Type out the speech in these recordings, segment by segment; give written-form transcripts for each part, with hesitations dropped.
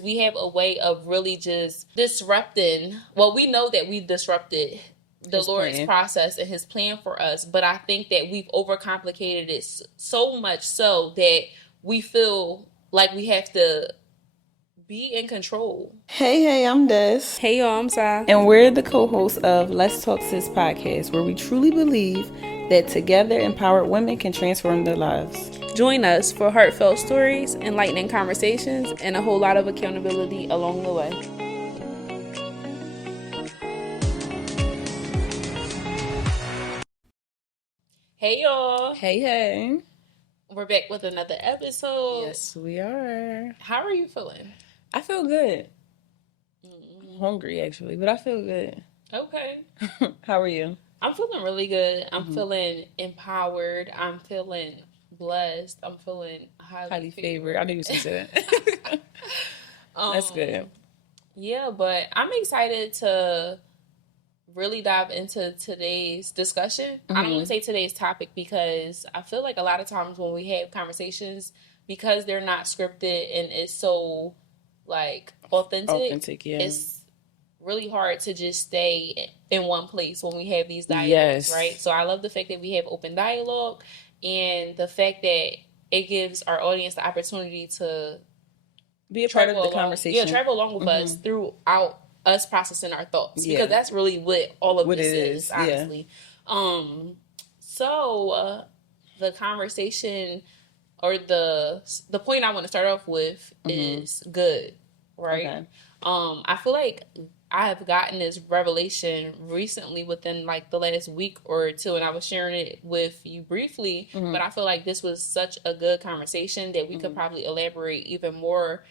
We have a way of really just disrupting. Well, we know that we've disrupted the His Lord's plan. process and his plan for us, but I think that we've overcomplicated it so much so that we feel like we have to be in control. Hey, I'm Des. Hey y'all, I'm Sai. And we're the co-hosts of Let's Talk Sis podcast, where we truly believe that together empowered women can transform their lives. Join us for heartfelt stories, enlightening conversations, and a whole lot of accountability along the way. Hey y'all. Hey. We're back with another episode. Yes, we are. How are you feeling? I feel good. Hungry, actually, but I feel good. Okay. How are you? I'm feeling really good. I'm feeling empowered. I'm feeling blessed. I'm feeling highly favored. I knew you was going to say that. That's good. Yeah, but I'm excited to really dive into today's discussion. I don't want to say today's topic because I feel like a lot of times when we have conversations, because they're not scripted and it's so like authentic, yeah. it's really hard to just stay in one place when we have these dialogues, right? So I love the fact that we have open dialogue and the fact that it gives our audience the opportunity to be a part of the conversation. Yeah, travel along with us throughout us processing our thoughts, because that's really what all of this is, honestly. Yeah. So the conversation or the point I want to start off with is good, right? Okay. I feel like I have gotten this revelation recently within like the last week or two, and I was sharing it with you briefly, but I feel like this was such a good conversation that we could probably elaborate even more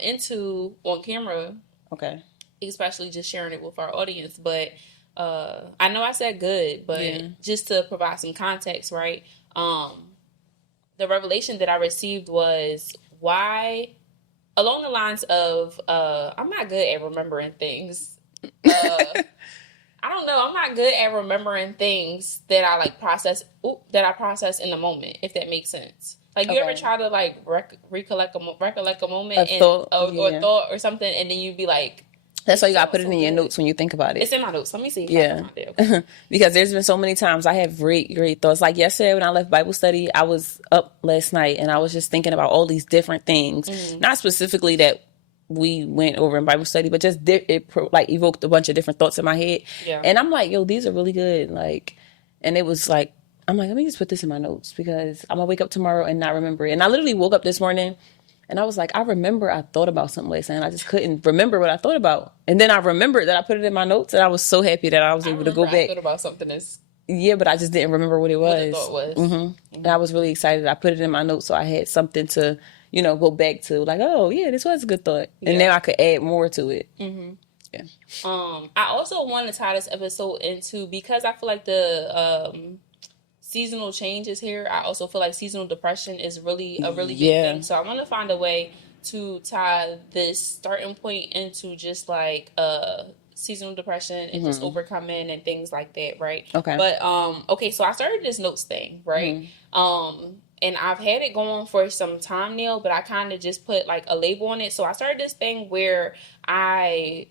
into on camera. Okay. Especially just sharing it with our audience. But I know I said good, but just to provide some context, right? The revelation that I received was why, along the lines of, I'm not good at remembering things. I don't know. I'm not good at remembering things that I like process in the moment, if that makes sense. Like, you ever try to like recollect a moment or thought or something, and then you'd be like, that's why you gotta put it in your notes when you think about it. It's in my notes. Let me see. Okay. Because there's been so many times I have great thoughts. Like yesterday when I left Bible study, I was up last night and I was just thinking about all these different things. Not specifically that we went over in Bible study, but just it evoked a bunch of different thoughts in my head. Yeah. And I'm like, yo, these are really good. Like, and it was like, I'm like, let me just put this in my notes because I'm gonna wake up tomorrow and not remember it. And I literally woke up this morning and I was like, I remember I thought about something last night and I just couldn't remember what I thought about. And then I remembered that I put it in my notes and I was so happy that I was able to go back. I thought about something but I just didn't remember what it was. What the thought was. And I was really excited. I put it in my notes so I had something to, go back to. Like, oh, yeah, this was a good thought. Yeah. And now I could add more to it. Yeah. I also want to tie this episode into, because I feel like the seasonal changes here, I also feel like seasonal depression is really a really big thing. So I want to find a way to tie this starting point into just like seasonal depression and just overcoming and things like that, right? Okay. But so I started this notes thing, right? And I've had it going for some time now, but I kind of just put like a label on it. So I started this thing where I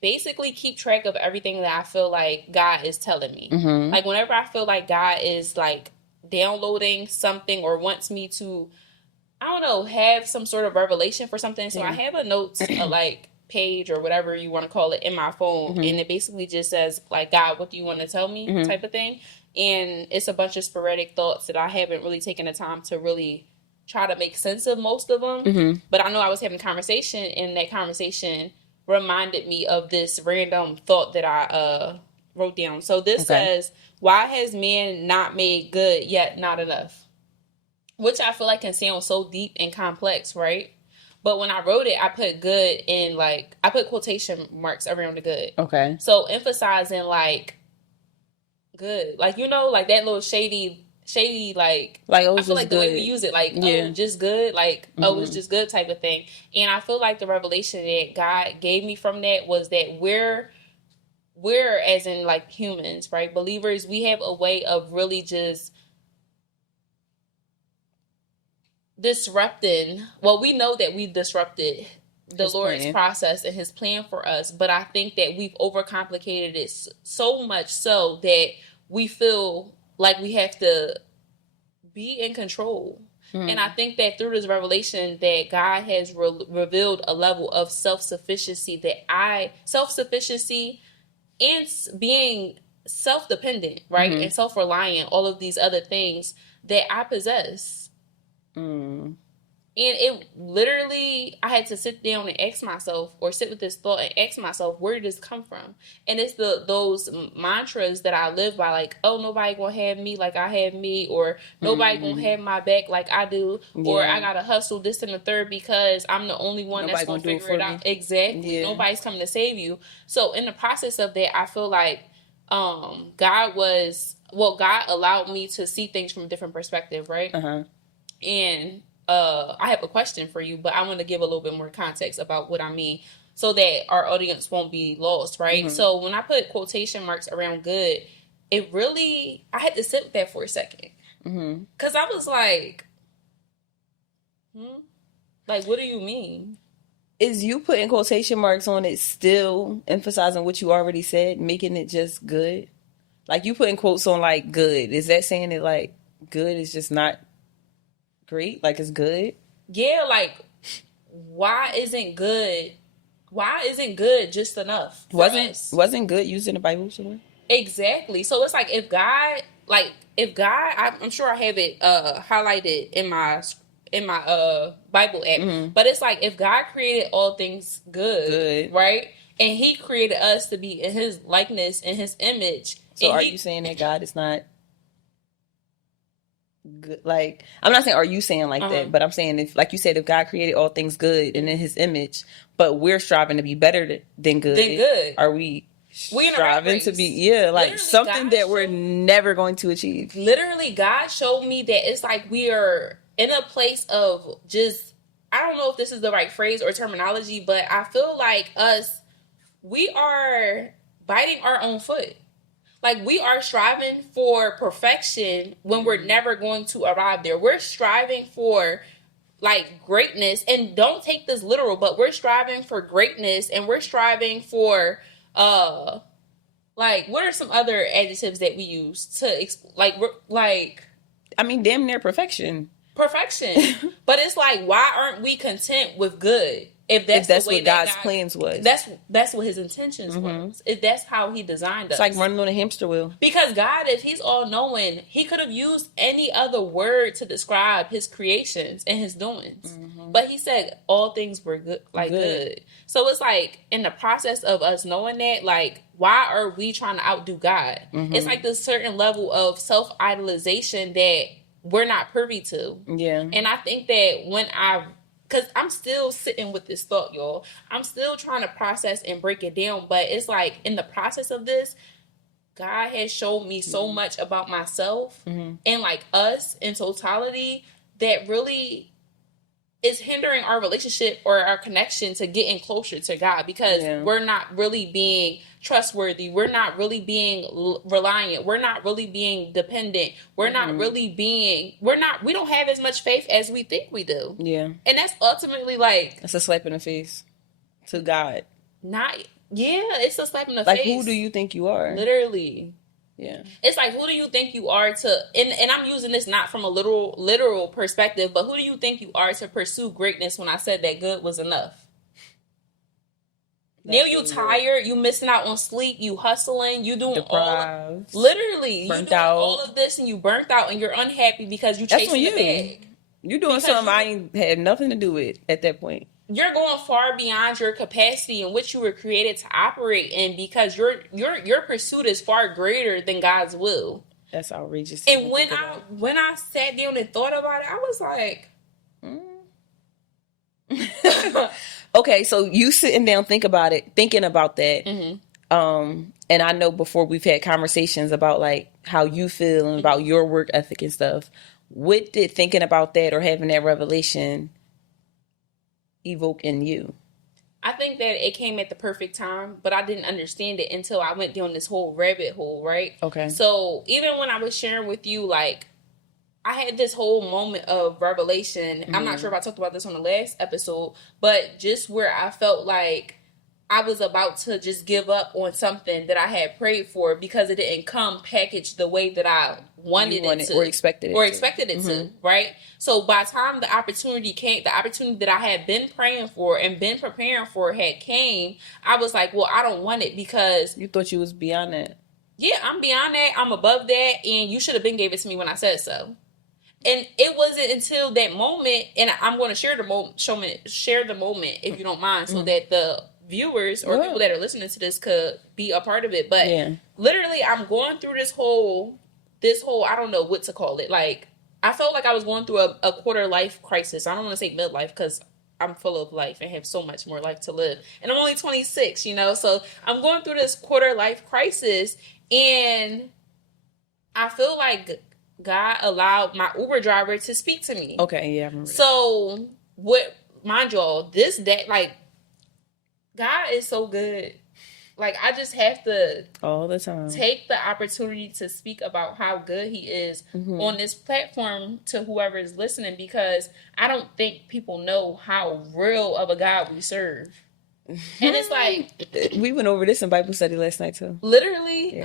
basically keep track of everything that I feel like God is telling me. Like, whenever I feel like God is like downloading something or wants me to, I don't know, have some sort of revelation for something. So I have a notes like page or whatever you want to call it in my phone. And it basically just says like, God, what do you want to tell me type of thing. And it's a bunch of sporadic thoughts that I haven't really taken the time to really try to make sense of most of them. But I know I was having a conversation, and that conversation reminded me of this random thought that I wrote down. So this says, why has man not made good yet not enough? Which I feel like can sound so deep and complex, right? But when I wrote it, I put good in like, I put quotation marks around the good. Okay. So emphasizing like good, like, like that little shady like oh, I feel like the way we use it, like, oh, just good, like, oh, it's just good type of thing. And I feel like the revelation that God gave me from that was that we're as in like humans, right, believers, we have a way of really just disrupting. Well, we know that we've disrupted the Lord's process and his plan for us. But I think that we've overcomplicated it so much so that we feel like we have to be in control. And I think that through this revelation that God has revealed a level of self-sufficiency and being self-dependent, right? And self-reliant, all of these other things that I possess. And it literally, I had to sit down and ask myself, or sit with this thought and ask myself, where did this come from? And it's those mantras that I live by, like, oh, nobody gonna have me like I have me, or nobody gonna have my back like I do, or I gotta hustle this and the third because I'm the only one that's gonna figure it out. Exactly. Yeah. Nobody's coming to save you. So in the process of that, I feel like God allowed me to see things from a different perspective, right? And I have a question for you, but I want to give a little bit more context about what I mean so that our audience won't be lost, right? So when I put quotation marks around good, I had to sit with that for a second. Because I was like, like, what do you mean? Is you putting quotation marks on it still emphasizing what you already said, making it just good? Like, you putting quotes on, like, good. Is that saying that, like, good is just not great? Like, it's good? Yeah, like, why isn't good just enough? Wasn't good used in the Bible somewhere? Exactly. So it's like, if God, I'm sure I have it highlighted in my Bible app, but it's like, if God created all things good, right? And he created us to be in his likeness and his image. So are you saying that God is not good? Like, I'm not saying are you saying like that, but I'm saying, if, like you said, if God created all things good and in his image, but we're striving to be better than good, are we striving to be like something that we're never going to achieve? Literally, God showed me that it's like we are in a place of just, I don't know if this is the right phrase or terminology, but I feel like we are biting our own foot. Like, we are striving for perfection when we're never going to arrive there. We're striving for, like, greatness. And don't take this literal, but we're striving for greatness. And we're striving for, like, what are some other adjectives that we use to, I mean, damn near perfection. Perfection. But it's like, why aren't we content with good? If that's what God's plans was. That's what his intentions was. If that's how he designed us. It's like running on a hamster wheel. Because God, if he's all-knowing, he could have used any other word to describe his creations and his doings. But he said all things were good, good. So it's like, in the process of us knowing that, like, why are we trying to outdo God? It's like this certain level of self-idolization that we're not privy to. Yeah. And I think that because I'm still sitting with this thought, y'all. I'm still trying to process and break it down. But it's like, in the process of this, God has showed me so much about myself and, like, us in totality that really is hindering our relationship or our connection to getting closer to God, because we're not really being trustworthy. We're not really being reliant. We're not really being dependent. We're not really being, we don't have as much faith as we think we do. Yeah. And that's ultimately, like, it's a slap in the face to God. It's a slap in the face. Like, who do you think you are? Literally. Yeah. It's like, who do you think you are and I'm using this not from a literal perspective, but who do you think you are to pursue greatness when I said that good was enough? Now you tired, you missing out on sleep, you hustling, you doing deprived, literally, you doing all of this and you burnt out and you're unhappy because you chasing the bag. You doing something I ain't had nothing to do with at that point. You're going far beyond your capacity in which you were created to operate in, because your pursuit is far greater than God's will. That's outrageous. And when I sat down and thought about it, I was like, okay, so you sitting down thinking about that. And I know before we've had conversations about, like, how you feel and about your work ethic and stuff. What did thinking about that or having that revelation evoke in you? I think that it came at the perfect time, but I didn't understand it until I went down this whole rabbit hole, right? Okay. So even when I was sharing with you, like, I had this whole moment of revelation. I'm not sure if I talked about this on the last episode, but just where I felt like I was about to just give up on something that I had prayed for because it didn't come packaged the way that I wanted it to. Or expected it to, right? So by the time the opportunity came, the opportunity that I had been praying for and been preparing for had came, I was like, well, I don't want it because... You thought you was beyond that. Yeah, I'm beyond that. I'm above that. And you should have been gave it to me when I said so. And it wasn't until that moment, and I'm going to share the moment, if you don't mind, so that the viewers or people that are listening to this could be a part of it. But literally, I'm going through this whole, I don't know what to call it. Like, I felt like I was going through a quarter life crisis. I don't want to say midlife because I'm full of life and have so much more life to live. And I'm only 26, so I'm going through this quarter life crisis, and I feel like God allowed my Uber driver to speak to me. Okay, yeah, I remember. So, mind y'all, like, God is so good. Like, I just have to all the time take the opportunity to speak about how good He is on this platform to whoever is listening, because I don't think people know how real of a God we serve. And it's like... We went over this in Bible study last night, too. Literally,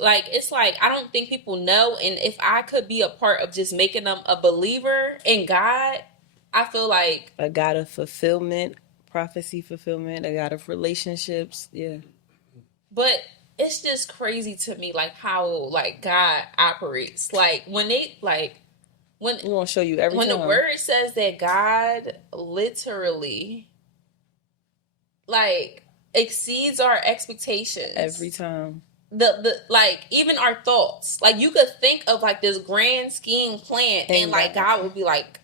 it's like, I don't think people know. And if I could be a part of just making them a believer in God, I feel like... A God of fulfillment, prophecy fulfillment, a God of relationships, But it's just crazy to me, like, how, like, God operates. Like, when they, like... We're going to show you everything. When the word says that God literally... like, exceeds our expectations every time. The like, even our thoughts. Like, you could think of like this grand scheme plan, and like God would be like,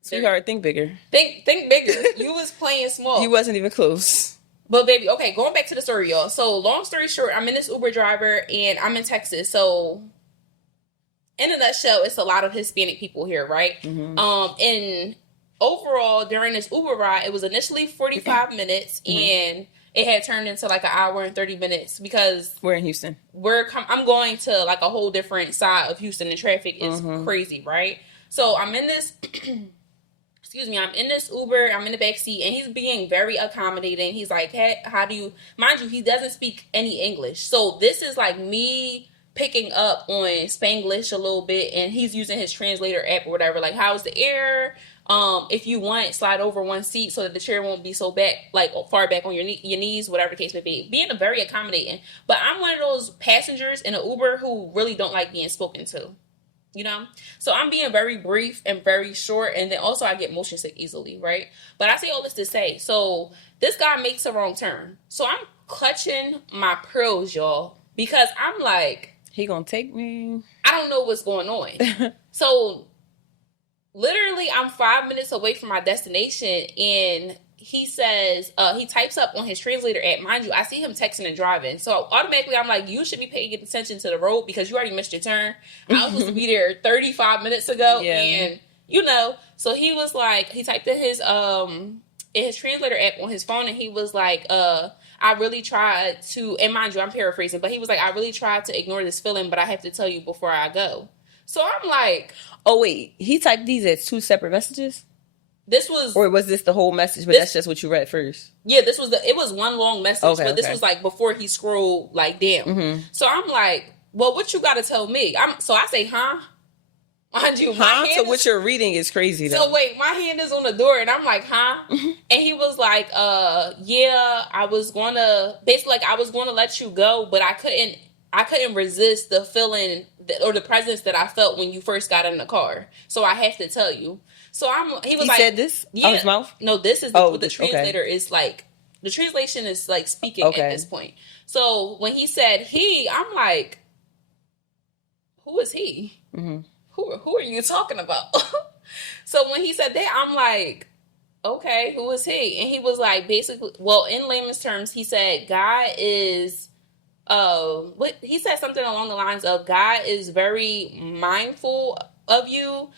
sweetheart, think bigger. Think bigger. You was playing small. You wasn't even close. But baby, okay, going back to the story, y'all. So long story short, I'm in this Uber driver and I'm in Texas. So in a nutshell, it's a lot of Hispanic people here, right? And overall, during this Uber ride, it was initially 45 minutes, and it had turned into like an hour and 30 minutes because we're in Houston. I'm going to like a whole different side of Houston, and traffic is crazy, right? So I'm in this, I'm in this Uber, I'm in the back seat, and he's being very accommodating. He's like, hey, how do you, mind you, he doesn't speak any English. So this is like me picking up on Spanglish a little bit, and he's using his translator app or whatever. Like, how's the air? If you want, slide over one seat so that the chair won't be so back, like far back on your knees, whatever the case may be. Being a very accommodating. But I'm one of those passengers in an Uber who really don't like being spoken to, So I'm being very brief and very short, and then also I get motion sick easily, right? But I say all this to say, so this guy makes a wrong turn. So I'm clutching my pearls, y'all, because I'm like, he gonna take me. I don't know what's going on. So literally, I'm 5 minutes away from my destination, and he says, he types up on his translator app. Mind you, I see him texting and driving. So automatically, I'm like, you should be paying attention to the road because you already missed your turn. I was supposed to be there 35 minutes ago. Yeah. And, so he was like, he typed in his translator app on his phone, and he was like, I really tried to, and mind you, I'm paraphrasing, but he was like, I really tried to ignore this feeling, but I have to tell you before I go. So I'm like... Oh, wait. He typed these as two separate messages? This was... Or was this the whole message, but that's just what you read first? Yeah, it was one long message, but this was like before he scrolled like down. So I'm like, well, what you got to tell me? So I say, huh? Mind you, what you're reading is crazy, though. So wait, my hand is on the door, and I'm like, huh? And he was like, yeah, I was going to... Basically, like, I was going to let you go, but I couldn't resist the feeling or the presence that I felt when you first got in the car. So I have to tell you. So he said this? Yeah. Out his mouth? No, this is what the translator is like. The translation is like speaking at this point. So when he said I'm like, who is he? Who are you talking about? So when he said that, I'm like, okay, who is he? And he was like, basically, well, in layman's terms, he said, God is... he said something along the lines of God is very mindful of you.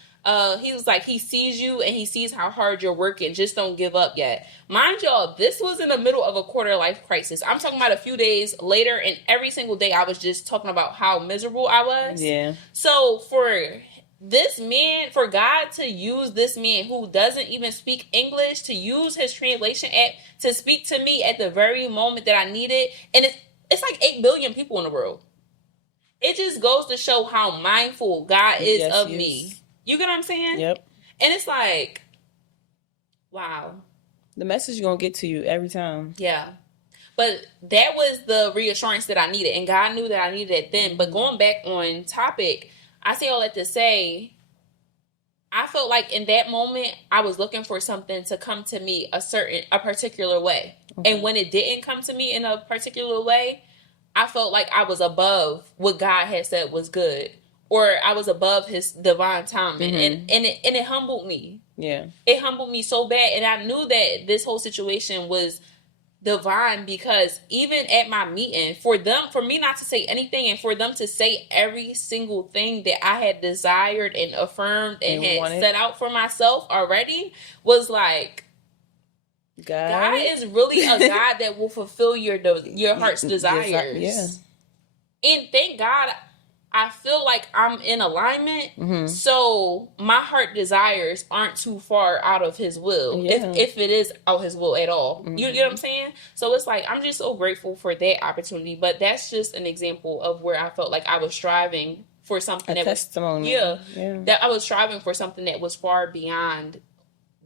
He was like, he sees you and he sees how hard you're working. Just don't give up yet. Mind y'all, this was in the middle of a quarter life crisis. I'm talking about a few days later, and every single day I was just talking about how miserable I was. Yeah. So this man, for God to use this man who doesn't even speak English, to use his translation app to speak to me at the very moment that I need it. And it's like 8 billion people in the world. It just goes to show how mindful God is of me. You get what I'm saying? Yep. And it's like, wow. The message is going to get to you every time. Yeah. But that was the reassurance that I needed. And God knew that I needed it then. But going back on topic, I say all that to say, I felt like in that moment, I was looking for something to come to me a particular way. Okay. And when it didn't come to me in a particular way, I felt like I was above what God had said was good. Or I was above his divine timing. Mm-hmm. And it humbled me. Yeah. It humbled me so bad. And I knew that this whole situation was divine, because even at my meeting, for me not to say anything, and for them to say every single thing that I had desired and affirmed and had set out for myself already, was like, God is really a God that will fulfill your heart's desires. Yeah. And thank God, I feel like I'm in alignment, mm-hmm. so my heart desires aren't too far out of his will, if it is out his will at all. Mm-hmm. You get what I'm saying? So it's like, I'm just so grateful for that opportunity, but that's just an example of where I felt like I was striving for something testimony. That I was striving for something that was far beyond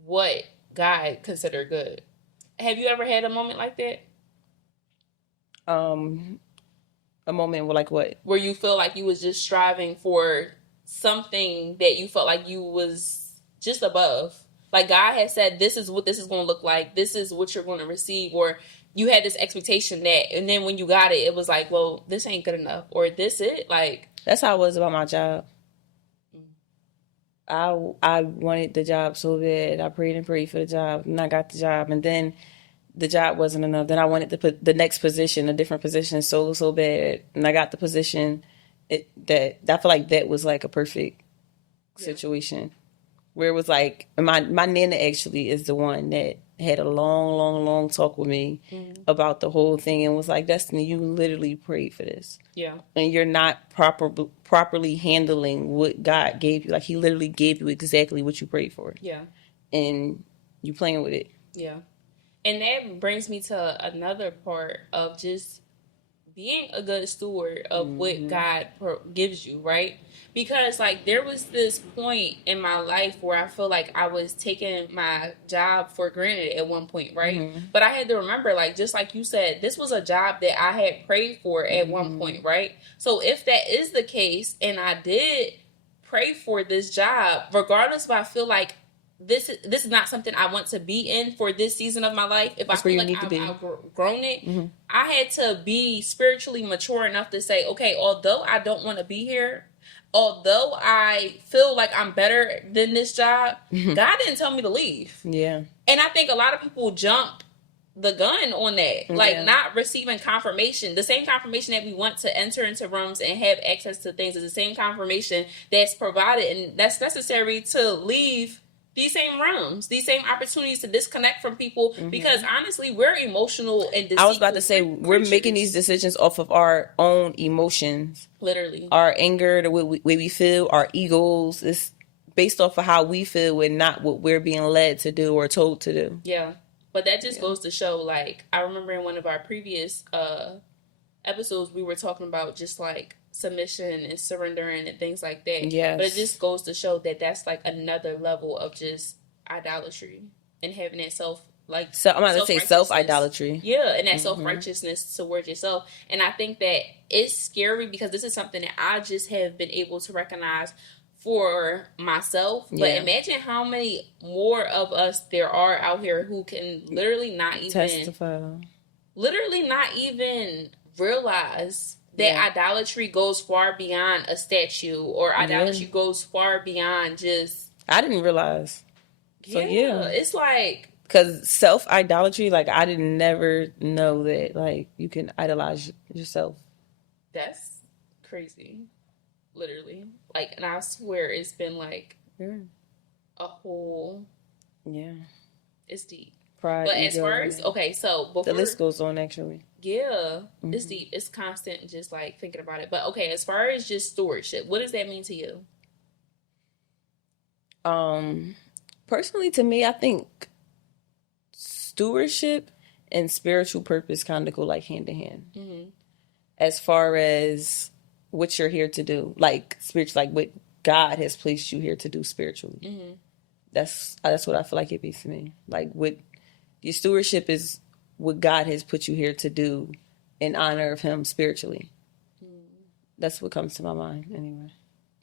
what God considered good. Have you ever had a moment like that? A moment where, like, what? Where you feel like you was just striving for something that you felt like you was just above. Like God had said, this is what this is going to look like. This is what you're going to receive. Or you had this expectation that, and then when you got it, it was like, well, this ain't good enough. Or this it? Like, that's how it was about my job. I wanted the job so bad. I prayed and prayed for the job, and I got the job. And then the job wasn't enough. Then I wanted to put the next position, a different position, so bad, and I got the position. That I feel like that was like a perfect situation, where it was like my nana actually is the one that had a long talk with me about the whole thing, and was like, Destiny, you literally prayed for this, and you're not properly handling what God gave you. Like, He literally gave you exactly what you prayed for, and you playing with it, And that brings me to another part of just being a good steward of what God gives you, right? Because, like, there was this point in my life where I feel like I was taking my job for granted at one point, right? Mm-hmm. But I had to remember, like, just like you said, this was a job that I had prayed for at one point, right? So if that is the case, and I did pray for this job, regardless if I feel like this is not something I want to be in for this season of my life, if that's I feel like I've outgrown it, I had to be spiritually mature enough to say, okay, although I don't want to be here, although I feel like I'm better than this job, God didn't tell me to leave. Yeah. And I think a lot of people jump the gun on that, like not receiving confirmation. The same confirmation that we want to enter into rooms and have access to things is the same confirmation that's provided and that's necessary to leave these same rooms, these same opportunities to disconnect from people, because honestly, we're emotional and deceitful. I was about to say, we're making these decisions off of our own emotions. Literally. Our anger, the way we feel, our egos. It's based off of how we feel and not what we're being led to do or told to do. Yeah. But that just goes to show, like, I remember in one of our previous episodes, we were talking about just, like, submission and surrendering and things like that. Yes. But it just goes to show that that's like another level of just idolatry and having that I'm about to say self-idolatry. Yeah, and that self-righteousness towards yourself. And I think that it's scary because this is something that I just have been able to recognize for myself. But imagine how many more of us there are out here who can literally not even realize that idolatry goes far beyond a statue, or idolatry goes far beyond just... I didn't realize. So, it's like... Because self-idolatry, like, I didn't never know that, like, you can idolize yourself. That's crazy. Literally. Like, and I swear it's been, like, a whole... Yeah. It's deep. Pride, but as far as... Okay, so... Before, the list goes on, actually. Yeah, it's deep. It's constant, just like thinking about it. But okay, as far as just stewardship, what does that mean to you? Personally, to me, I think stewardship and spiritual purpose kind of go like hand in hand. As far as what you're here to do, like spiritual, like what God has placed you here to do spiritually. That's what I feel like it means to me. Like what your stewardship is, what God has put you here to do in honor of Him spiritually. That's what comes to my mind anyway.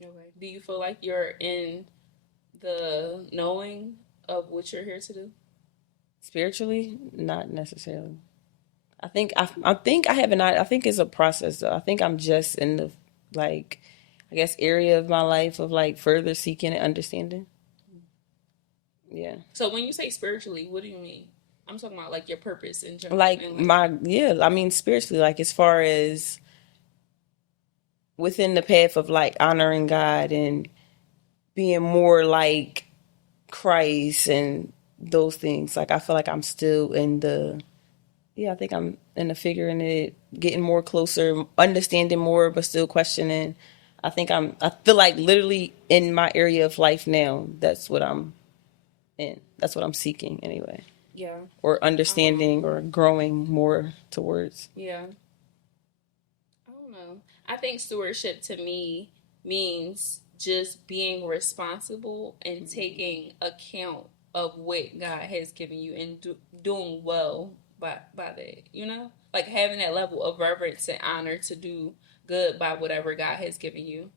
Okay. Do you feel like you're in the knowing of what you're here to do? Spiritually, not necessarily. I think I have an. I think it's a process though. I think I'm just in the like, I guess, area of my life of like further seeking and understanding. Yeah. So when you say spiritually, what do you mean? I'm talking about like your purpose in general. Like I mean spiritually, like as far as within the path of like honoring God and being more like Christ and those things. Like I feel like I'm still in the. Yeah, I think I'm in the figuring it, getting more closer, understanding more, but still questioning. I feel like literally in my area of life now, that's what I'm in. That's what I'm seeking anyway. Yeah. Or understanding or growing more towards. Yeah. I don't know. I think stewardship to me means just being responsible and taking account of what God has given you and doing well by that, you know, like having that level of reverence and honor to do good by whatever God has given you.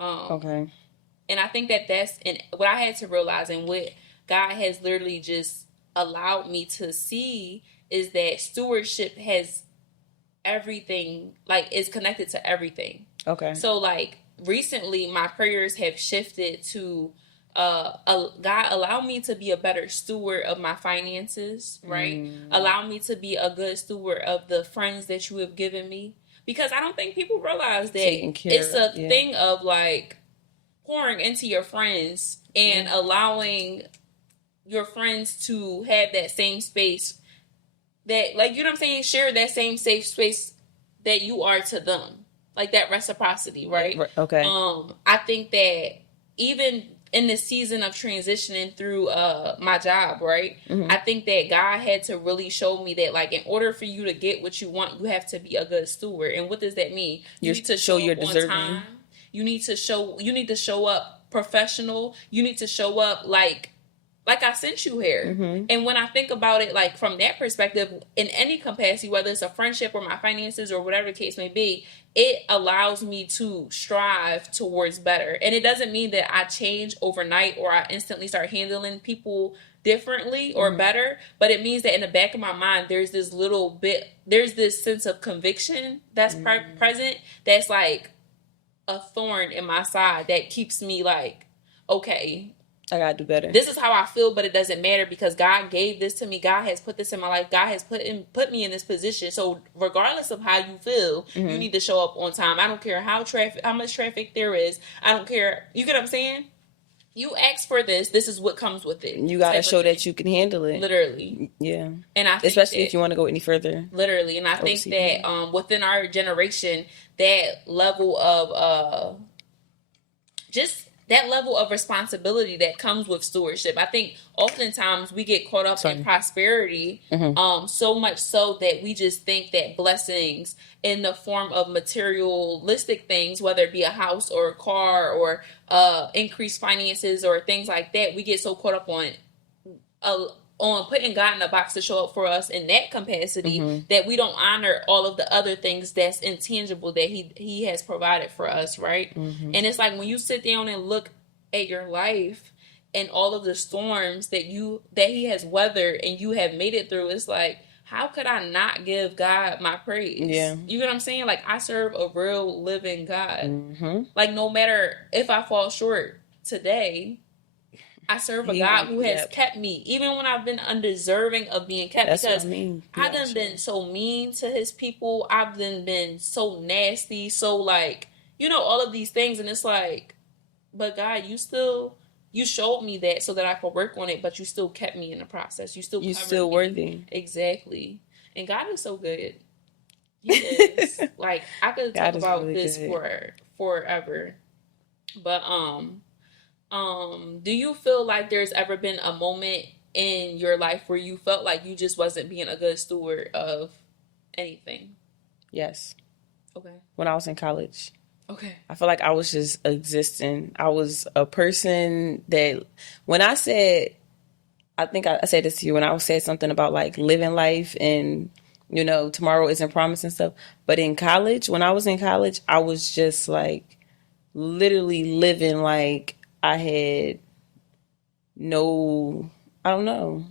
Okay. And I think that's and what I had to realize and what God has literally just allowed me to see is that stewardship has everything, like is connected to everything. Okay. So like recently my prayers have shifted to God, allow me to be a better steward of my finances, right? Allow me to be a good steward of the friends that you have given me. Because I don't think people realize that it's a thing of like pouring into your friends and allowing your friends to have that same space that, like, you know what I'm saying? Share that same safe space that you are to them. Like that reciprocity, right? Okay. I think that even in the season of transitioning through my job, right? I think that God had to really show me that, like, in order for you to get what you want, you have to be a good steward. And what does that mean? You need to show up on time. You need to show up professional. You need to show up like I sent you here. And when I think about it, like from that perspective, in any capacity, whether it's a friendship or my finances or whatever the case may be, it allows me to strive towards better. And it doesn't mean that I change overnight or I instantly start handling people differently or better, but it means that in the back of my mind, there's this sense of conviction that's present that's like a thorn in my side that keeps me like, okay, I gotta do better. This is how I feel, but it doesn't matter because God gave this to me. God has put this in my life. God has put me in this position. So regardless of how you feel, you need to show up on time. I don't care how much traffic there is. I don't care. You get what I'm saying? You ask for this. This is what comes with it. You gotta show that you can handle it. Literally. Yeah. And I think especially if you want to go any further. Literally. And I think that within our generation, that level of just that level of responsibility that comes with stewardship. I think oftentimes we get caught up in prosperity, so much so that we just think that blessings in the form of materialistic things, whether it be a house or a car or increased finances or things like that, we get so caught up on putting God in a box to show up for us in that capacity that we don't honor all of the other things that's intangible that he has provided for us, right? And it's like when you sit down and look at your life and all of the storms that he has weathered and you have made it through, it's like, how could I not give God my praise? Yeah. You know what I'm saying? Like, I serve a real living God. Like, no matter if I fall short today, I serve a God who has kept me, even when I've been undeserving of being kept. That's because I done been so mean to his people. I've been so nasty, so like, you know, all of these things. And it's like, but God, you showed me that so that I could work on it, but you still kept me in the process. You still worthy. Exactly. And God is so good. He is. Like, I could talk about really this forever. But Do you feel like there's ever been a moment in your life where you felt like you just wasn't being a good steward of anything? Yes. Okay. When I was in college. Okay. I feel like I was just existing. I was a person that, when I said, I think I said this to you when I said something about like living life and, you know, tomorrow isn't promised and stuff. But in college, when I was in college, I was just like literally living like I had no, I don't know.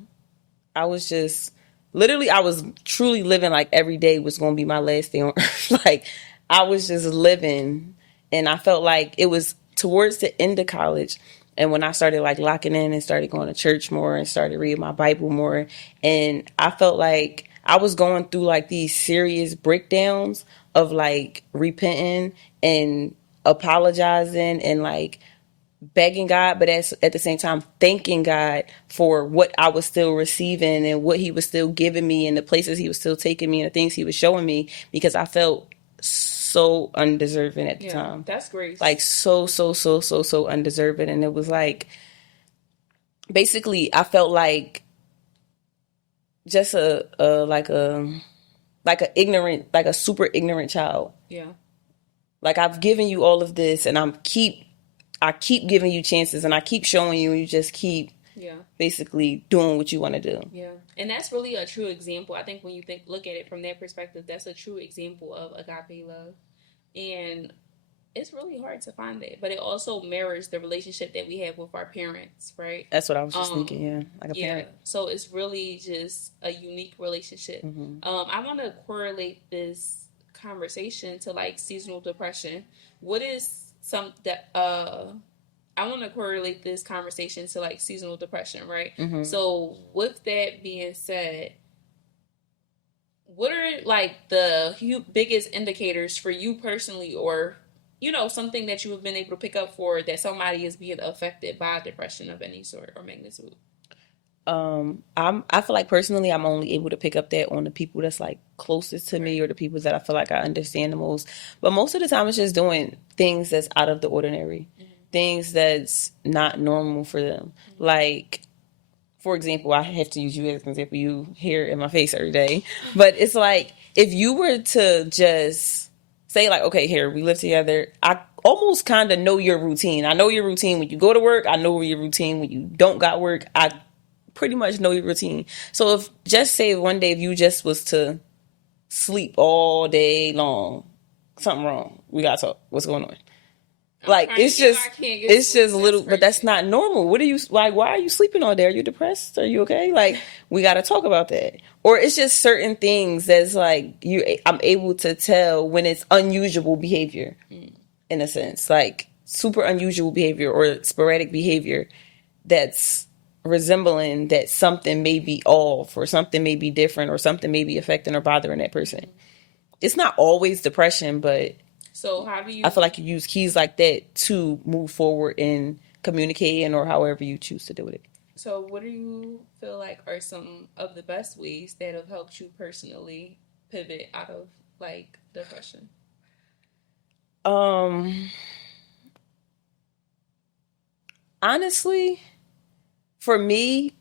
I was just literally, I was truly living like every day was going to be my last day on earth. Like I was just living, and I felt like it was towards the end of college. And when I started like locking in and started going to church more and started reading my Bible more, and I felt like I was going through like these serious breakdowns of like repenting and apologizing and like begging God, but at the same time thanking God for what I was still receiving and what he was still giving me and the places he was still taking me and the things he was showing me, because I felt so undeserving at the time. That's great. Like so undeserving. And it was like, basically I felt like just a ignorant, like a super ignorant child. Yeah. Like I've given you all of this and I keep giving you chances and I keep showing you and you just keep basically doing what you want to do. Yeah. And that's really a true example. I think when you look at it from that perspective, that's a true example of agape love. And it's really hard to find that. But it also mirrors the relationship that we have with our parents, right? That's what I was just thinking, yeah. Like a parent. So it's really just a unique relationship. Mm-hmm. I want to correlate this conversation to like seasonal depression. What is I want to correlate this conversation to like seasonal depression, right? Mm-hmm. So with that being said, what are like the biggest indicators for you personally, or, you know, something that you have been able to pick up for that somebody is being affected by depression of any sort or magnitude? I feel like personally I'm only able to pick up that on the people that's like closest to me or the people that I feel like I understand the most. But most of the time it's just doing things that's out of the ordinary, things that's not normal for them. Like, for example, I have to use you as an example. You hear it in my face every day. But it's like, if you were to just say like, okay, here, we live together. I almost kind of know your routine. I know your routine when you go to work. I know your routine when you don't got work. I pretty much know your routine. So if just say one day if you just was to sleep all day long, something wrong. We gotta talk. What's going on? Like it's just little, but that's not normal. What are you like? Why are you sleeping all day? Are you depressed? Are you okay? Like we gotta talk about that. Or it's just certain things that's like I'm able to tell when it's unusual behavior, in a sense, like super unusual behavior or sporadic behavior that's resembling that something may be off or something may be different or something may be affecting or bothering that person. It's not always depression, but so how do you... I feel like you use keys like that to move forward in communicating or however you choose to do it. So what do you feel like are some of the best ways that have helped you personally pivot out of like depression? Honestly, for me,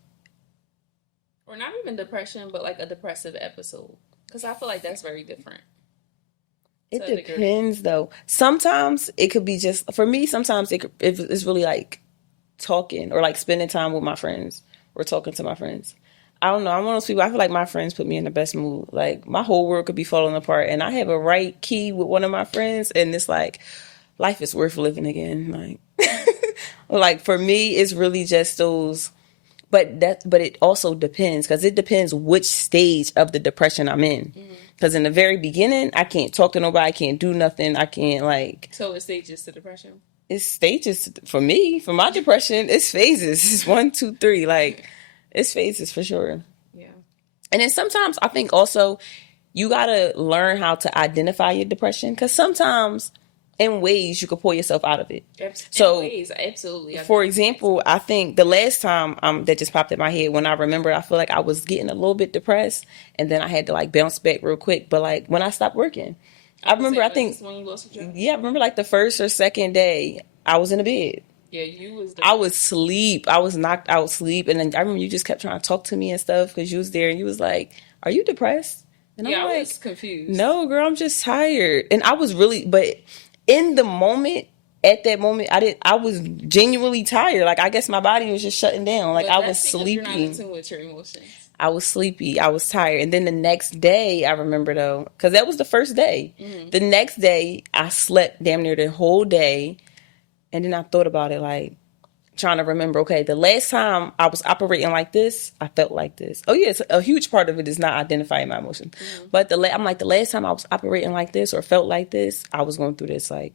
or not even depression, but like a depressive episode, because I feel like that's very different. It depends, though. Sometimes it could be just, for me, sometimes it's really like talking or like spending time with my friends or talking to my friends. I don't know. I'm one of those people, I feel like my friends put me in the best mood. Like my whole world could be falling apart and I have a right key with one of my friends and it's like, life is worth living again. Like for me, it's really just those, but it also depends, because it depends which stage of the depression I'm in. Because in the very beginning, I can't talk to nobody, I can't do nothing, I can't like. So it's stages to depression? It's stages for me. For my depression, it's phases. It's 1, 2, 3. Like it's phases for sure. Yeah. And then sometimes I think also you gotta learn how to identify your depression, because sometimes in ways you could pull yourself out of it. So, in ways, absolutely. For example, I think the last time that just popped in my head, when I remember, I feel like I was getting a little bit depressed, and then I had to like bounce back real quick. But like when I stopped working, I remember, I think, when you lost your job? Yeah, I remember like the first or second day I was in a bed. Yeah, you was. I was asleep. I was knocked out sleep, and then I remember you just kept trying to talk to me and stuff because you was there, and you was like, "Are you depressed?" And yeah, I'm like, I was confused. "No, girl, I'm just tired." And I was really, but in the moment, at that moment, I was genuinely tired. Like I guess my body was just shutting down. Like But I that's was because sleepy. You're not in tune with your emotions. I was sleepy. I was tired. And then the next day, I remember though, because that was the first day. Mm-hmm. The next day, I slept damn near the whole day. And then I thought about it, like trying to remember, okay, the last time I was operating like this, I felt like this. Oh, yes, a huge part of it is not identifying my emotions. Mm-hmm. But I'm like, the last time I was operating like this or felt like this, I was going through this, like,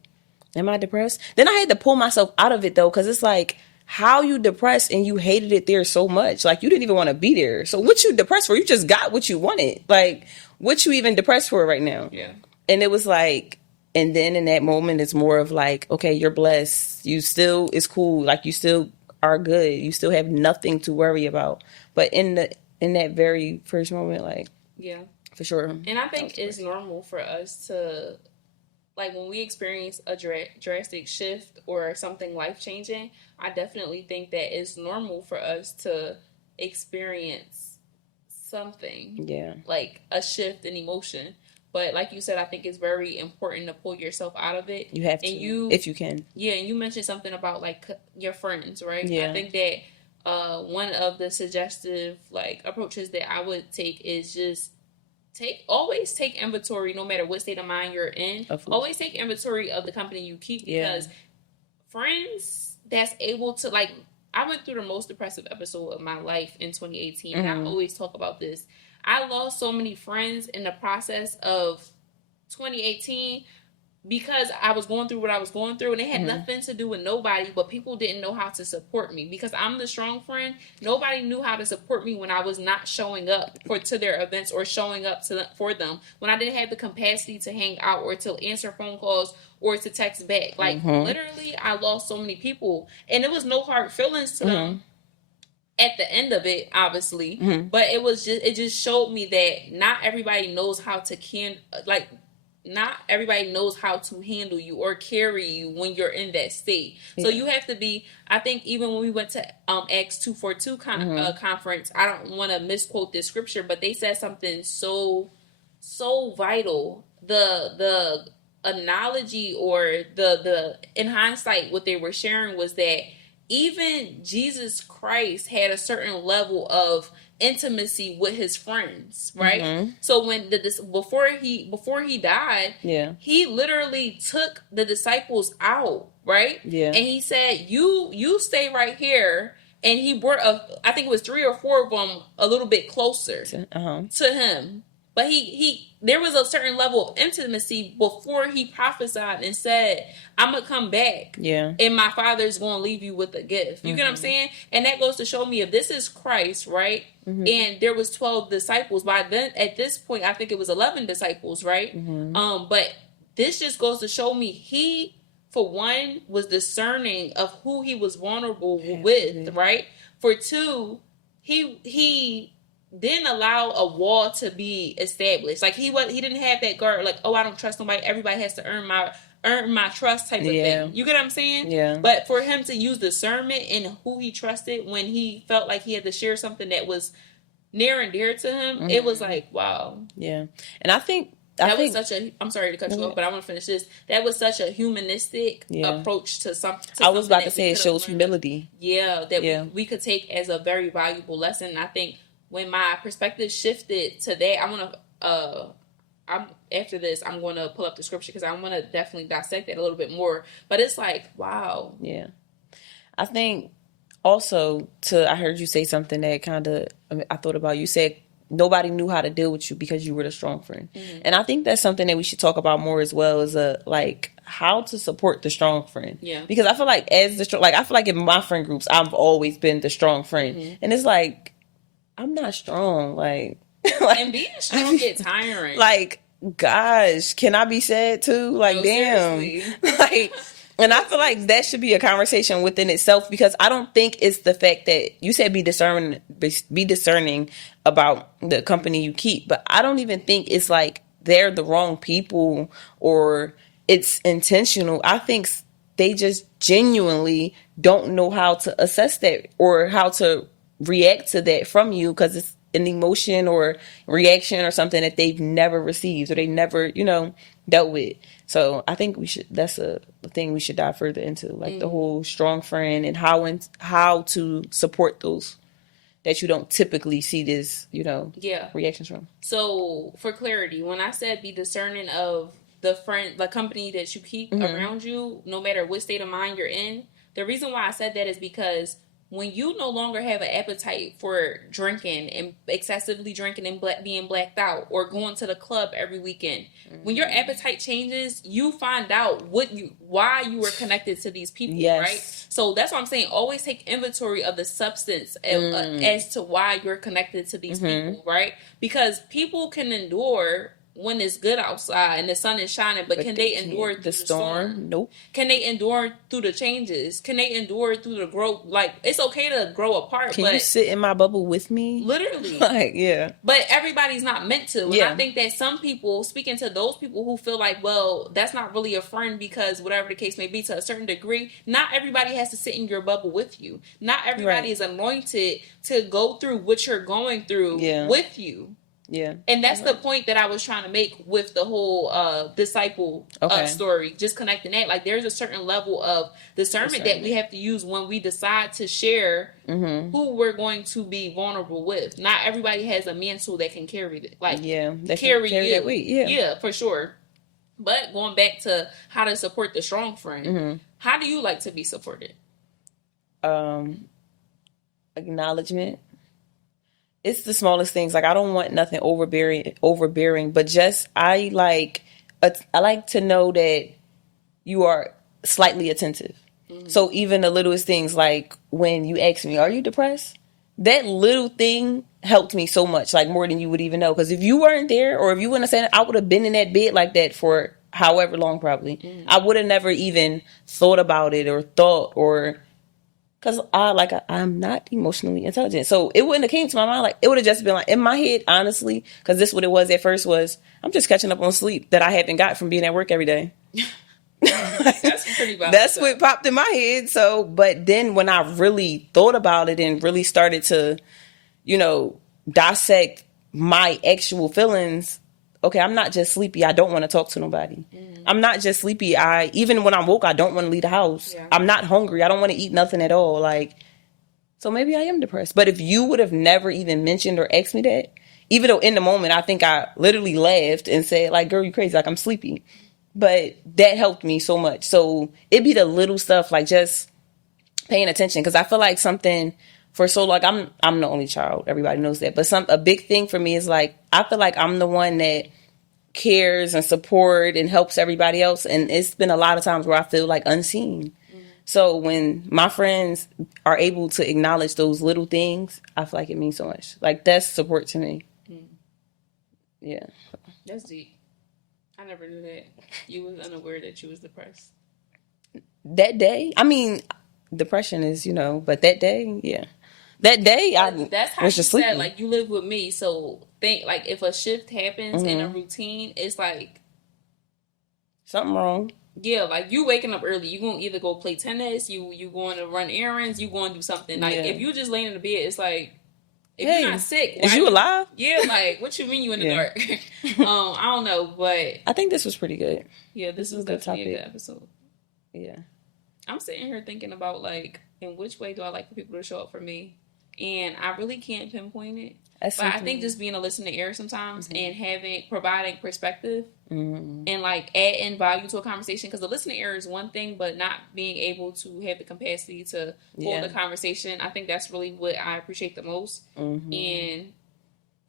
am I depressed? Then I had to pull myself out of it, though, because it's like, how you depressed and you hated it there so much? Like, you didn't even want to be there. So what you depressed for? You just got what you wanted. Like, what you even depressed for right now? Yeah. And it was like, and then in that moment, it's more of like, okay, you're blessed. You still, it's cool. Like, you still are good. You still have nothing to worry about. But in that very first moment, like, yeah, for sure. And I think it's normal for us to, like, when we experience a drastic shift or something life-changing, I definitely think that it's normal for us to experience something. Yeah. Like a shift in emotion. But like you said, I think it's very important to pull yourself out of it. You have to, if you can. Yeah, and you mentioned something about, like, your friends, right? Yeah. I think that one of the suggestive, like, approaches that I would take is just always take inventory, no matter what state of mind you're in. Always take inventory of the company you keep, because friends that's able to, like, I went through the most depressive episode of my life in 2018, and I always talk about this. I lost so many friends in the process of 2018 because I was going through what I was going through, and it had nothing to do with nobody, but people didn't know how to support me because I'm the strong friend. Nobody knew how to support me when I was not showing up to their events or showing up for them, when I didn't have the capacity to hang out or to answer phone calls or to text back. Like, literally, I lost so many people, and it was no hard feelings to them at the end of it, obviously, but it just showed me that not everybody knows how to not everybody knows how to handle you or carry you when you're in that state. So you have to be, I think, even when we went to Acts 242 conference, I don't want to misquote this scripture, but they said something so vital. The analogy, or the in hindsight, what they were sharing was that even Jesus Christ had a certain level of intimacy with his friends, right? So when before he died, he literally took the disciples out, right? And he said, "You stay right here." And he brought I think it was 3 or 4 of them a little bit closer to him. But there was a certain level of intimacy before he prophesied and said, "I'm going to come back. And my Father's going to leave you with a gift." You get what I'm saying? And that goes to show me, if this is Christ, right? And there was 12 disciples. By then, at this point, I think it was 11 disciples, right? But this just goes to show me he, for one, was discerning of who he was vulnerable with, right? For two, he didn't allow a wall to be established. Like, he didn't have that guard, like, oh, I don't trust nobody, everybody has to earn my trust type of thing. You get what I'm saying? But for him to use discernment in who he trusted when he felt like he had to share something that was near and dear to him, it was like, wow. And I think was such a, I'm sorry to cut you off, but I want to finish this. That was such a humanistic approach to something. I was about to say it shows humility. That we could take as a very valuable lesson. And I think when my perspective shifted to that, after this, I'm going to pull up the scripture because I want to definitely dissect that a little bit more. But it's like, wow. I think also, I heard you say something that kind of, I thought about. You said nobody knew how to deal with you because you were the strong friend. And I think that's something that we should talk about more as well, is like how to support the strong friend. Because I feel like I feel like in my friend groups, I've always been the strong friend. And it's like, I'm not strong. Like and being strong get tiring. Like, gosh, can I be sad too? Like, no, damn. Like, and I feel like that should be a conversation within itself, because I don't think it's the fact that you said be discerning about the company you keep, but I don't even think it's like they're the wrong people or it's intentional. I think they just genuinely don't know how to assess that or how to react to that from you, because it's an emotion or reaction or something that they've never received or they never, dealt with. So I think that's a thing we should dive further into, like the whole strong friend and how to support those that you don't typically see this, reactions from. So for clarity, when I said be discerning of the company that you keep around you, no matter what state of mind you're in, the reason why I said that is because when you no longer have an appetite for drinking and excessively drinking and being blacked out or going to the club every weekend, when your appetite changes, you find out why you were connected to these people, right? So that's what I'm saying. Always take inventory of the substance as to why you're connected to these people, right? Because people can endure when it's good outside and the sun is shining, but can they endure through the storm? Nope. Can they endure through the changes? Can they endure through the growth? Like, it's okay to grow apart. Can you sit in my bubble with me? Literally. Yeah. But everybody's not meant to. And I think that some people, speaking to those people who feel like, well, that's not really a friend because whatever the case may be, to a certain degree, not everybody has to sit in your bubble with you. Not everybody is anointed to go through what you're going through with you. Yeah. And that's the point that I was trying to make with the whole disciple story. Just connecting that. Like, there's a certain level of discernment that we have to use when we decide to share who we're going to be vulnerable with. Not everybody has a mantle that can carry it. Like, carry you. That weight. Yeah, for sure. But going back to how to support the strong friend, how do you like to be supported? Acknowledgement. It's the smallest things. Like, I don't want nothing overbearing, but just I like to know that you are slightly attentive. So even the littlest things, like when you ask me, "Are you depressed?" That little thing helped me so much, like more than you would even know. Because if you weren't there, or if you wouldn't have said it, I would have been in that bed like that for however long, probably. I would have never even thought about it or because I'm not emotionally intelligent. So it wouldn't have came to my mind. Like, it would have just been like, in my head, honestly, because this what it was at first was, I'm just catching up on sleep that I haven't got from being at work every day. That's pretty bad. That's what popped in my head. So, but then when I really thought about it and really started to, dissect my actual feelings, okay, I'm not just sleepy. I don't want to talk to nobody. I'm not just sleepy. Even when I'm woke, I don't want to leave the house. I'm not hungry. I don't want to eat nothing at all. Like, so maybe I am depressed. But if you would have never even mentioned or asked me that, even though in the moment I think I literally laughed and said, like, "Girl, you crazy. Like, I'm sleepy." But that helped me so much. So it'd be the little stuff, like just paying attention. Because I feel like something for so long, I'm the only child. Everybody knows that. But a big thing for me is, like, I feel like I'm the one that cares and support and helps everybody else, and it's been a lot of times where I feel like unseen. So when my friends are able to acknowledge those little things, I feel like it means so much. Like, that's support to me. Yeah, that's deep. I never knew that you was unaware that you was depressed that day. I mean, depression is, but that day, that day that's how was just sleeping. Said, like, you live with me, so think, like, if a shift happens in a routine, it's like something wrong. Yeah, like, you waking up early, you gonna either go play tennis, you going to run errands, you going to do something. Like, if you just laying in the bed, it's like, if you're not sick, is you alive? Yeah, like, what you mean you in the dark? I don't know, but I think this was pretty good. Yeah, this was definitely a good episode. Yeah, I'm sitting here thinking about, like, in which way do I like for people to show up for me, and I really can't pinpoint it. But I think just being a listening ear sometimes and providing perspective and, like, adding value to a conversation. Because the listening ear is one thing, but not being able to have the capacity to hold the conversation, I think that's really what I appreciate the most. And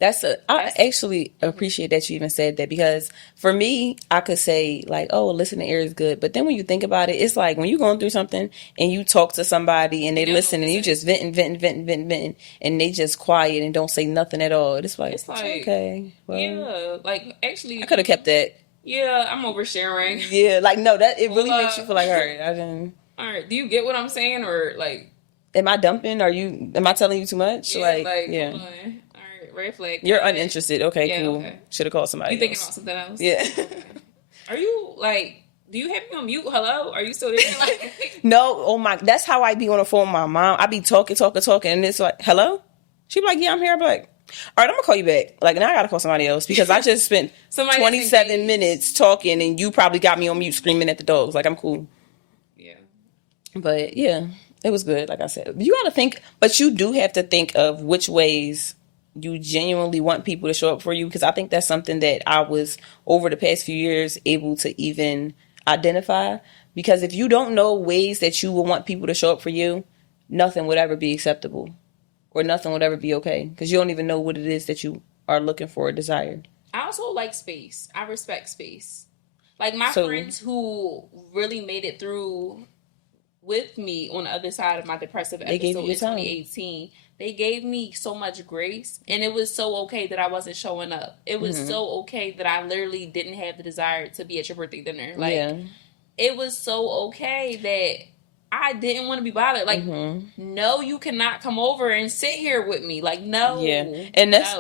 I actually appreciate that you even said that, because for me, I could say, like, oh, listening ear is good. But then when you think about it, it's like when you're going through something and you talk to somebody and they listen and you just venting, and they just quiet and don't say nothing at all. It's like okay. Well, yeah, like, actually, I could have kept that. Yeah, I'm oversharing. Yeah, like, no, that it really makes you feel like, all right, do you get what I'm saying? Or, like, am I dumping? Am I telling you too much? Yeah, red flag. You're uninterested. Okay, cool. Okay. Should have called somebody You thinking else. about something else? Yeah. Are you, like, Do you have me on mute? Hello? Are you still there? Like, No, oh my, that's how I be on the phone with my mom. I be talking, and it's like, hello? She be like, yeah, I'm here. I be like, all right, I'm gonna call you back. Like, now I gotta call somebody else because I just spent 27 minutes talking and you probably got me on mute screaming at the dogs. Like, I'm cool. Yeah. But yeah, it was good. Like I said, you gotta think, but you do have to think of which ways you genuinely want people to show up for you. Because I think that's something that I was over the past few years able to even identify. Because if you don't know ways that you will want people to show up for you, nothing would ever be acceptable. Or nothing would ever be okay. Because you don't even know what it is that you are looking for or desire. I also like space. I respect space. Like, my friends who really made it through with me on the other side of my depressive episode in 2018, they gave me so much grace. And it was so okay that I wasn't showing up. It was so okay that I literally didn't have the desire to be at your birthday dinner. Like, it was so okay that I didn't want to be bothered. Like, no, you cannot come over and sit here with me. Like, no. Yeah. And that's,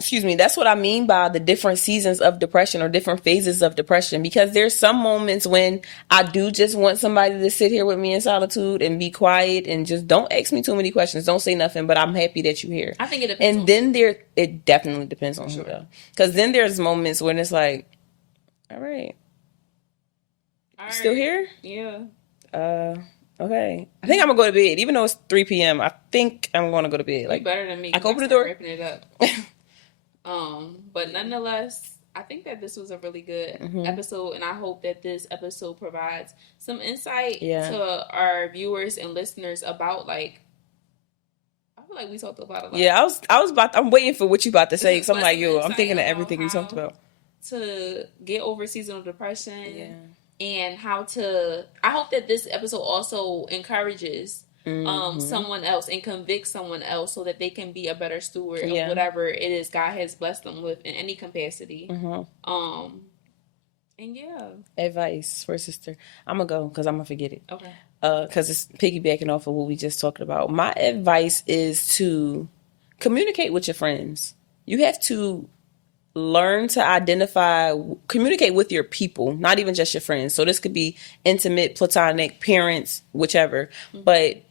excuse me, that's what I mean by the different seasons of depression or different phases of depression. Because there's some moments when I do just want somebody to sit here with me in solitude and be quiet and just don't ask me too many questions. Don't say nothing, but I'm happy that you're here. I think it depends. And then it definitely depends on who though. Because then there's moments when it's like, all right. Still here? Yeah. Okay. I think I'm going to go to bed. Even though it's 3 p.m., I think I'm going to go to bed. Like, you better than me. I can open the door. Wrapping it up. But nonetheless, I think that this was a really good episode, and I hope that this episode provides some insight to our viewers and listeners about, like, I feel like we talked about a lot. Yeah, I'm waiting for what you about to say, because I'm like, I'm thinking of everything we talked about. To get over seasonal depression. Yeah. And how to, I hope that this episode also encourages someone else and convicts someone else so that they can be a better steward of whatever it is God has blessed them with in any capacity. And advice for a sister. I'm gonna go because I'm gonna forget it. Okay. Because it's piggybacking off of what we just talked about. My advice is to communicate with your friends. You have to learn to communicate with your people, not even just your friends. So this could be intimate, platonic, parents, whichever. But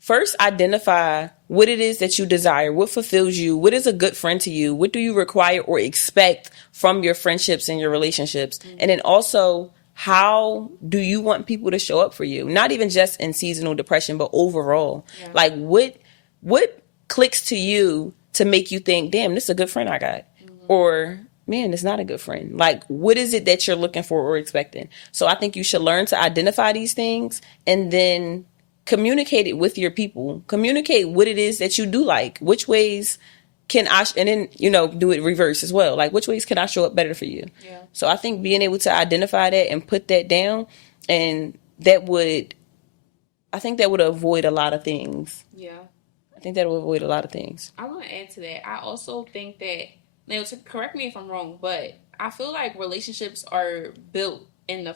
first identify what it is that you desire, what fulfills you, what is a good friend to you, what do you require or expect from your friendships and your relationships. And then also, how do you want people to show up for you? Not even just in seasonal depression, but overall. Yeah. Like, what clicks to you to make you think, damn, this is a good friend I got? Or, man, it's not a good friend. Like, what is it that you're looking for or expecting? So I think you should learn to identify these things and then communicate it with your people. Communicate what it is that you do like. Which ways can I, and then, do it reverse as well. Like, which ways can I show up better for you? Yeah. So I think being able to identify that and put that down, and that would avoid a lot of things. Yeah. I think that would avoid a lot of things. I want to add to that. I also think that, now, correct me if I'm wrong, but I feel like relationships are built in the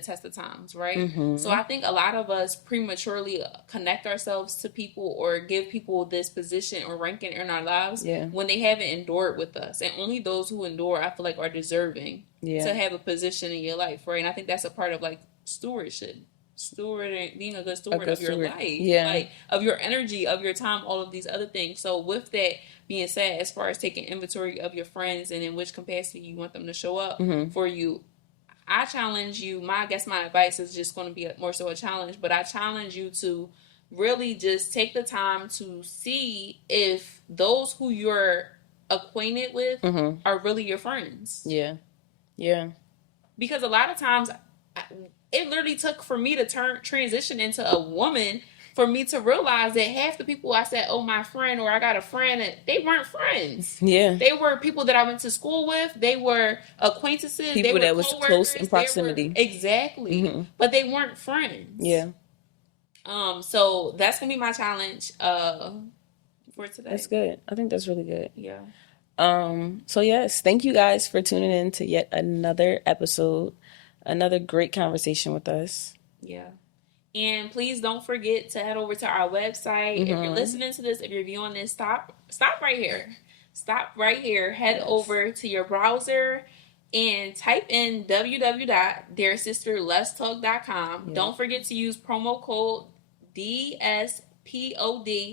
test of times, right? So I think a lot of us prematurely connect ourselves to people or give people this position or ranking in our lives when they haven't endured with us. And only those who endure, I feel like, are deserving to have a position in your life, right? And I think that's a part of, like, stewardship. Being a good steward of your life, like, of your energy, of your time, all of these other things. So with that being said, as far as taking inventory of your friends and in which capacity you want them to show up for you, I challenge you. I guess my advice is just going to be more so a challenge, but I challenge you to really just take the time to see if those who you're acquainted with are really your friends. Yeah. Yeah. Because a lot of times, it literally took for me to transition into a woman for me to realize that half the people I said, oh, my friend, or I got a friend, and they weren't friends. Yeah. They were people that I went to school with. They were acquaintances. People they were that was close in proximity. Exactly. But they weren't friends. Yeah. So that's going to be my challenge for today. That's good. I think that's really good. Yeah. So yes, thank you guys for tuning in to yet another episode. Another great conversation with us. Yeah. And please don't forget to head over to our website. If you're listening to this, if you're viewing this, stop right here. Stop right here. Head over to your browser and type in www.dearsisterletstalk.com. Yep. Don't forget to use promo code DSPOD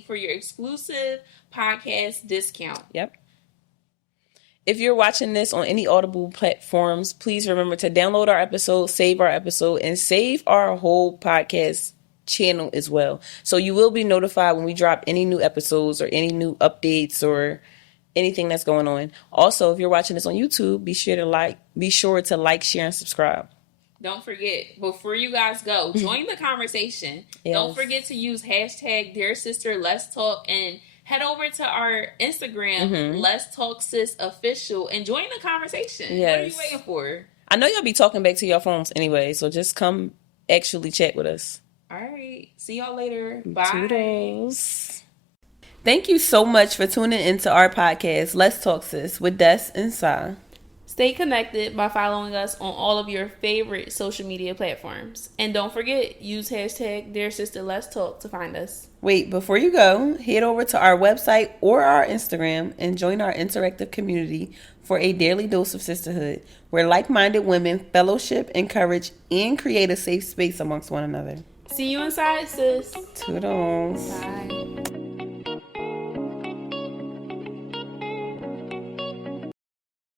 for your exclusive podcast discount. Yep. If you're watching this on any Audible platforms, please remember to download our episode, save our episode, and save our whole podcast channel as well. So you will be notified when we drop any new episodes or any new updates or anything that's going on. Also, if you're watching this on YouTube, be sure to like, share, and subscribe. Don't forget, before you guys go, join the conversation. Yes. Don't forget to use hashtag Dear Sister Let's Talk and head over to our Instagram, Let's Talk Sis Official, and join the conversation. Yes. What are you waiting for? I know y'all be talking back to your phones anyway, so just come actually chat with us. All right. See y'all later. Bye. Toodles. Thank you so much for tuning into our podcast, Let's Talk Sis, with Des and Sa. Stay connected by following us on all of your favorite social media platforms. And don't forget, use hashtag Dear Sister Let's Talk to find us. Wait, before you go, head over to our website or our Instagram and join our interactive community for a daily dose of sisterhood, where like-minded women fellowship, encourage, and create a safe space amongst one another. See you inside, sis. Toodles. Bye.